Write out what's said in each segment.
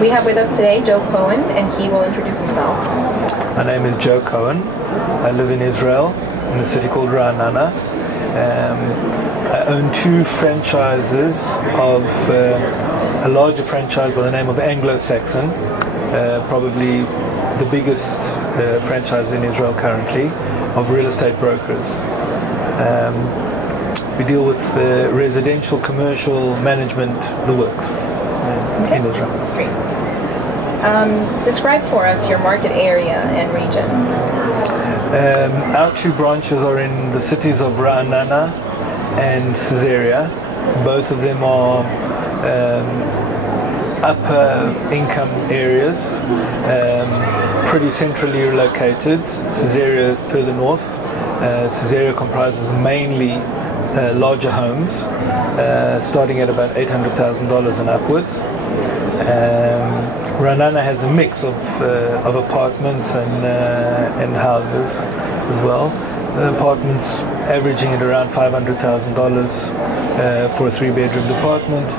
We have with us today Joe Cohen, and he will introduce himself. My name is Joe Cohen. I live in Israel, in a city called Ra'anana. I own two franchises of a larger franchise by the name of Anglo-Saxon, probably the biggest franchise in Israel currently, of real estate brokers. We deal with residential, commercial, management, the works in Israel. Great. Describe for us your market area and region. Our two branches are in the cities of Ra'anana and Caesarea. Both of them are upper income areas, pretty centrally located. Caesarea further north. Caesarea comprises mainly larger homes, starting at about $800,000 and upwards. Ra'anana has a mix of apartments and houses as well. The apartments averaging at around $500,000 for a 3-bedroom apartment,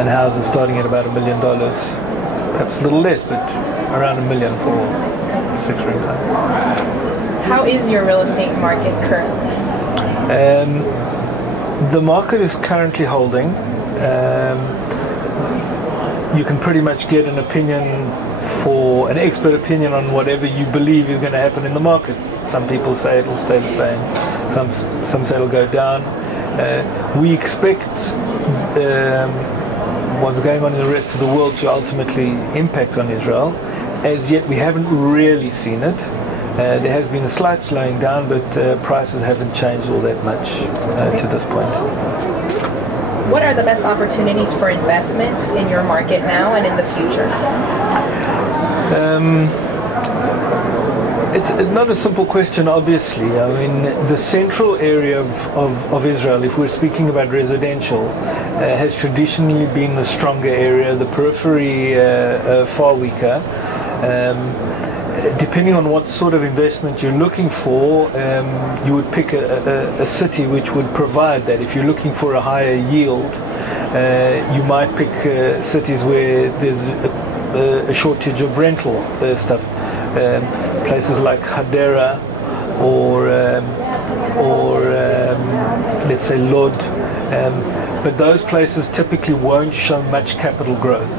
and houses starting at about $1 million, perhaps a little less, but around $1 million for 6-room home. How is your real estate market currently? The market is currently holding. You can pretty much get an an expert opinion on whatever you believe is going to happen in the market. Some people say it will stay the same. Some say it will go down. We expect what's going on in the rest of the world to ultimately impact on Israel. As yet, we haven't really seen it. There has been a slight slowing down, but prices haven't changed all that much to this point. What are the best opportunities for investment in your market now and in the future? It's not a simple question, obviously. I mean, the central area of Israel, if we're speaking about residential, has traditionally been the stronger area, the periphery far weaker. Depending on what sort of investment you're looking for, you would pick a city which would provide that. If you're looking for a higher yield, you might pick cities where there's a shortage of rental stuff. Places like Hadera or let's say Lod. But those places typically won't show much capital growth,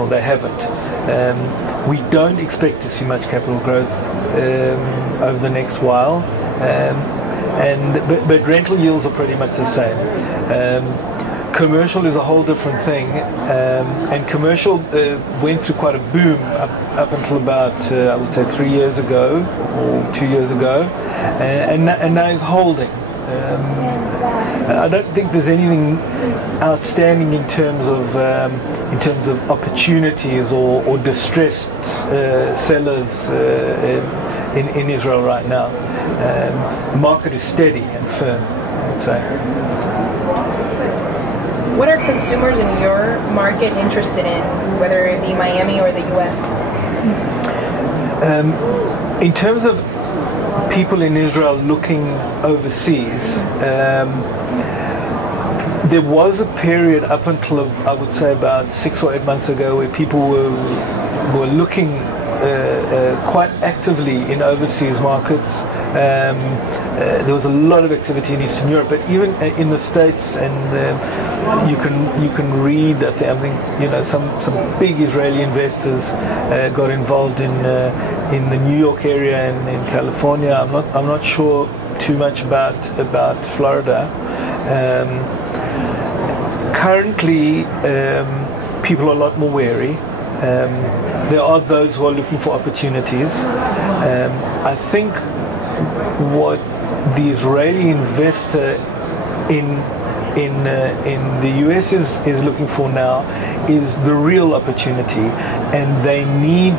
or they haven't. We don't expect to see much capital growth over the next while, but rental yields are pretty much the same. Commercial is a whole different thing, and commercial went through quite a boom up until about I would say 3 years ago or 2 years ago, and now is holding. I don't think there's anything outstanding in terms of opportunities or distressed sellers in Israel right now. The market is steady and firm, I would say. What are consumers in your market interested in, whether it be Miami or the U.S.? In terms of people in Israel looking overseas, there was a period up until I would say about 6 or 8 months ago where people were looking quite actively in overseas markets. There was a lot of activity in Eastern Europe, but even in the States, and you can read that I think some big Israeli investors got involved in the New York area and in California. I'm not sure too much about Florida. Currently, people are a lot more wary. There are those who are looking for opportunities. I think what the Israeli investor in the US is looking for now is the real opportunity, and they need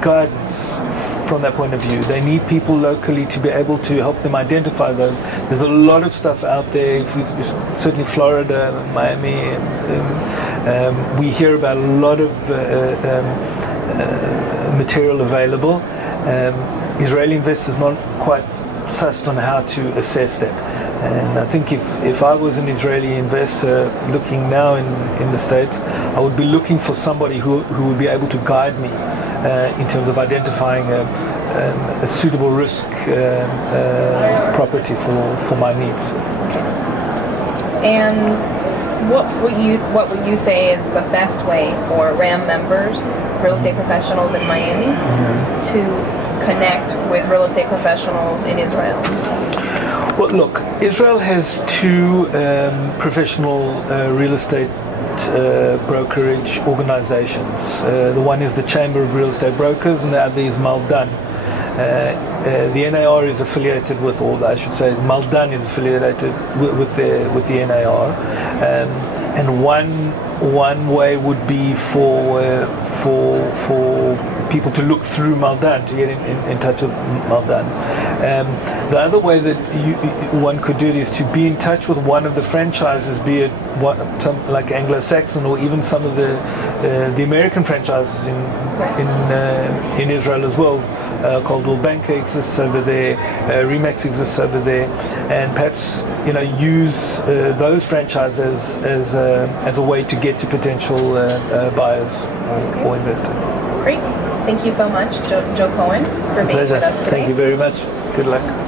guidance from that point of view. They need people locally to be able to help them identify those. There's a lot of stuff out there, certainly Florida, Miami. We hear about a lot of material available. Israeli investors not quite sussed on how to assess that. And I think if I was an Israeli investor looking now in the States, I would be looking for somebody who would be able to guide me in terms of identifying a suitable risk property for my needs. Okay. And what would you say is the best way for RAMB members, real estate professionals in Miami, to connect with real estate professionals in Israel? Well, look, Israel has two professional real estate brokerage organizations. The one is the Chamber of Real Estate Brokers, and the other is Maldan. The NAR is affiliated with, or I should say, Maldan is affiliated with the NAR, and one way would be for people to look through Maldan, to get in touch with Maldan. The other way that one could do it is to be in touch with one of the franchises, be it some like Anglo-Saxon or even some of the American franchises in Israel as well. Coldwell Banker exists over there, Remax exists over there, and perhaps use those franchises as a way to get to potential buyers or investors. Great. Thank you so much, Joe Cohen, for being with us today. Thank you very much. Good luck.